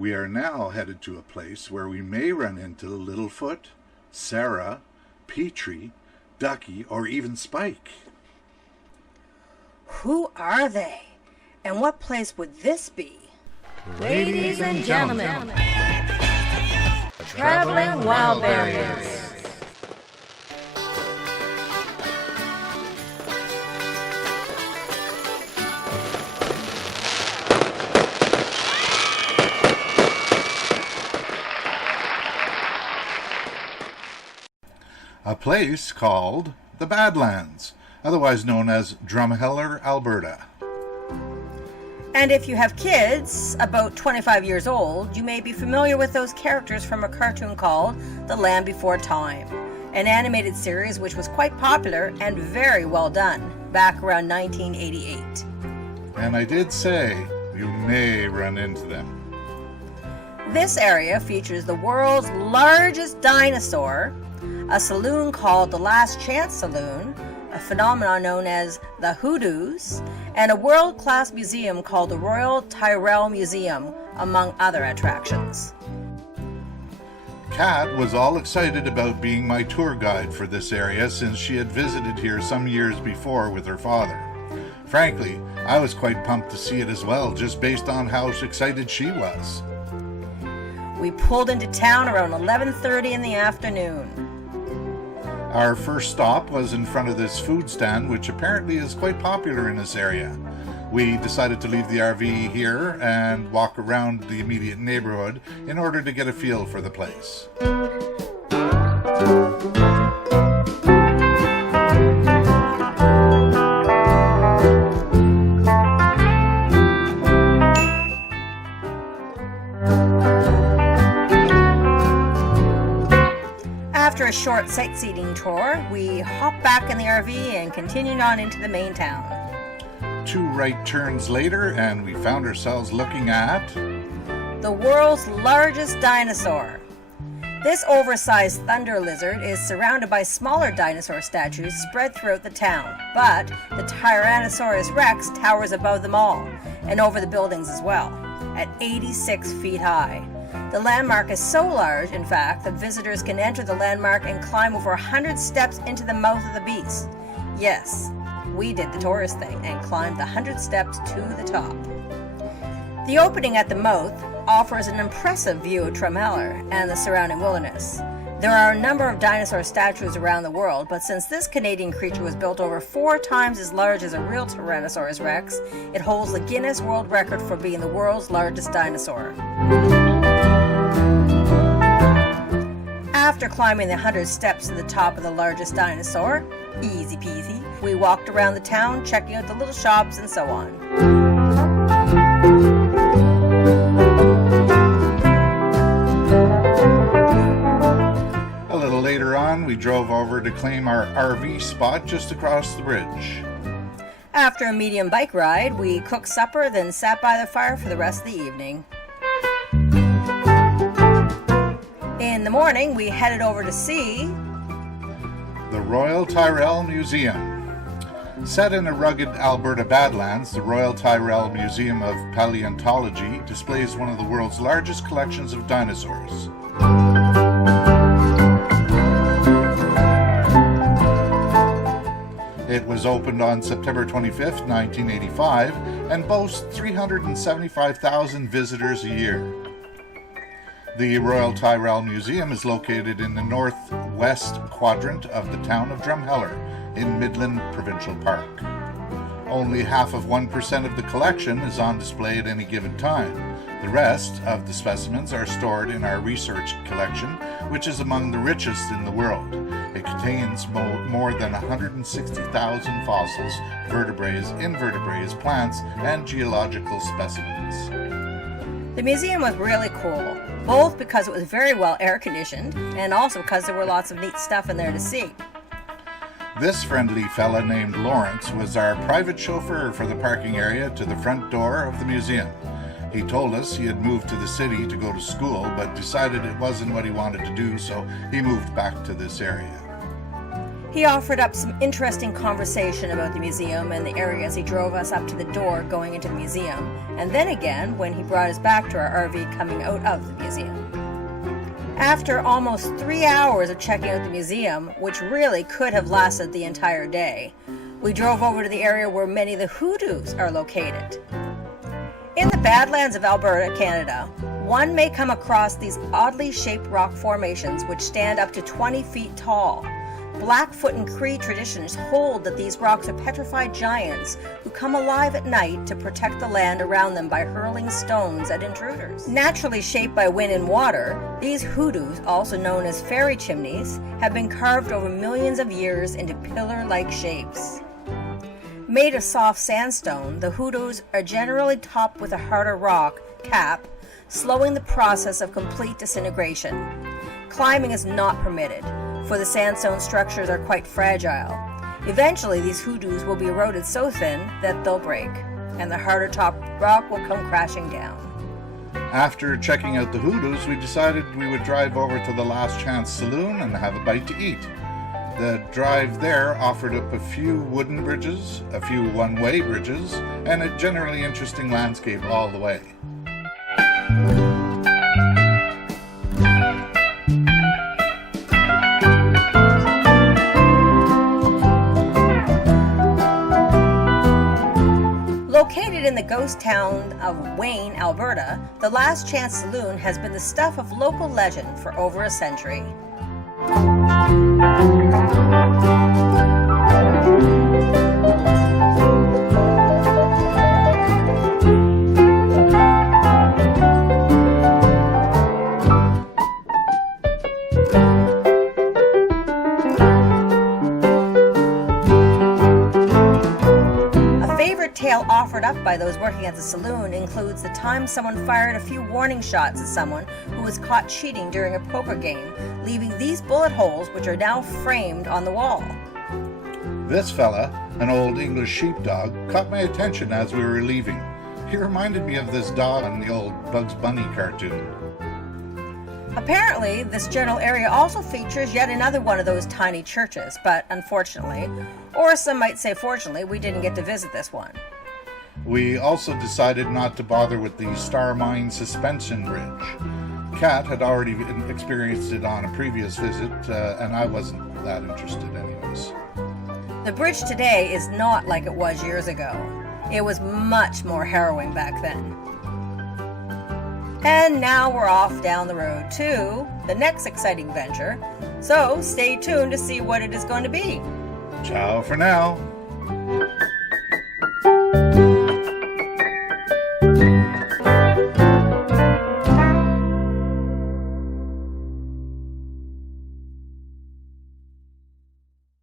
We are now headed to a place where we may run into Littlefoot, Cera, Petrie, Ducky, or even Spike. Who are they? And what place would this be? Ladies and gentlemen, Traveling Wildberries. A place called the Badlands, otherwise known as Drumheller, Alberta. And if you have kids about 25 years old, you may be familiar with those characters from a cartoon called The Land Before Time, an animated series which was quite popular and very well done back around 1988. And I did say you may run into them. This area features the world's largest dinosaur, a saloon called the Last Chance Saloon, a phenomenon known as the Hoodoos, and a world-class museum called the Royal Tyrrell Museum, among other attractions. Kat was all excited about being my tour guide for this area since she had visited here some years before with her father. Frankly, I was quite pumped to see it as well, just based on how excited she was. We pulled into town around 11:30 in the afternoon. Our first stop was in front of this food stand, which apparently is quite popular in this area. We decided to leave the RV here and walk around the immediate neighborhood in order to get a feel for the place. After a short sightseeing tour, we hopped back in the RV and continued on into the main town. 2 right turns later, and we found ourselves looking at the world's largest dinosaur. This oversized thunder lizard is surrounded by smaller dinosaur statues spread throughout the town, but the Tyrannosaurus Rex towers above them all, and over the buildings as well, at 86 feet high. The landmark is so large, in fact, that visitors can enter the landmark and climb over 100 steps into the mouth of the beast. Yes, we did the tourist thing and climbed the 100 steps to the top. The opening at the mouth offers an impressive view of Drumheller and the surrounding wilderness. There are a number of dinosaur statues around the world, but since this Canadian creature was built over 4 times as large as a real Tyrannosaurus Rex, it holds the Guinness World Record for being the world's largest dinosaur. After climbing the 100 steps to the top of the largest dinosaur, easy peasy, we walked around the town checking out the little shops and so on. A little later on, we drove over to claim our RV spot just across the bridge. After a medium bike ride, we cooked supper, then sat by the fire for the rest of the evening. In the morning, we headed over to see the Royal Tyrrell Museum. Set in a rugged Alberta Badlands, the Royal Tyrrell Museum of Paleontology displays one of the world's largest collections of dinosaurs. It was opened on September 25, 1985, and boasts 375,000 visitors a year. The Royal Tyrrell Museum is located in the northwest quadrant of the town of Drumheller in Midland Provincial Park. Only half of 1% of the collection is on display at any given time. The rest of the specimens are stored in our research collection, which is among the richest in the world. It contains more than 160,000 fossils, vertebrates, invertebrates, plants, and geological specimens. The museum was really cool, both because it was very well air-conditioned and also because there were lots of neat stuff in there to see. This friendly fella named Lawrence was our private chauffeur for the parking area to the front door of the museum. He told us he had moved to the city to go to school, but decided it wasn't what he wanted to do, so he moved back to this area. He offered up some interesting conversation about the museum and the area as he drove us up to the door going into the museum, and then again when he brought us back to our RV coming out of the museum. After almost 3 hours of checking out the museum, which really could have lasted the entire day, we drove over to the area where many of the Hoodoos are located. In the Badlands of Alberta, Canada, one may come across these oddly shaped rock formations which stand up to 20 feet tall. Blackfoot and Cree traditions hold that these rocks are petrified giants who come alive at night to protect the land around them by hurling stones at intruders. Naturally shaped by wind and water, these hoodoos, also known as fairy chimneys, have been carved over millions of years into pillar-like shapes. Made of soft sandstone, the hoodoos are generally topped with a harder rock cap, slowing the process of complete disintegration. Climbing is not permitted, for the sandstone structures are quite fragile. Eventually, these hoodoos will be eroded so thin that they'll break, and the harder top rock will come crashing down. After checking out the Hoodoos, we decided we would drive over to the Last Chance Saloon and have a bite to eat. The drive there offered up a few wooden bridges, a few one-way bridges, and a generally interesting landscape all the way. Located in the ghost town of Wayne, Alberta, the Last Chance Saloon has been the stuff of local legend for over a century. Tale offered up by those working at the saloon includes the time someone fired a few warning shots at someone who was caught cheating during a poker game, leaving these bullet holes which are now framed on the wall. This fella, an old English sheepdog, caught my attention as we were leaving. He reminded me of this dog in the old Bugs Bunny cartoon. Apparently, this general area also features yet another one of those tiny churches, but unfortunately, or some might say fortunately, we didn't get to visit this one. We also decided not to bother with the Star Mine Suspension Bridge. Kat had already experienced it on a previous visit, and I wasn't that interested anyways. The bridge today is not like it was years ago. It was much more harrowing back then. And now we're off down the road to the next exciting venture, so stay tuned to see what it is going to be. Ciao for now.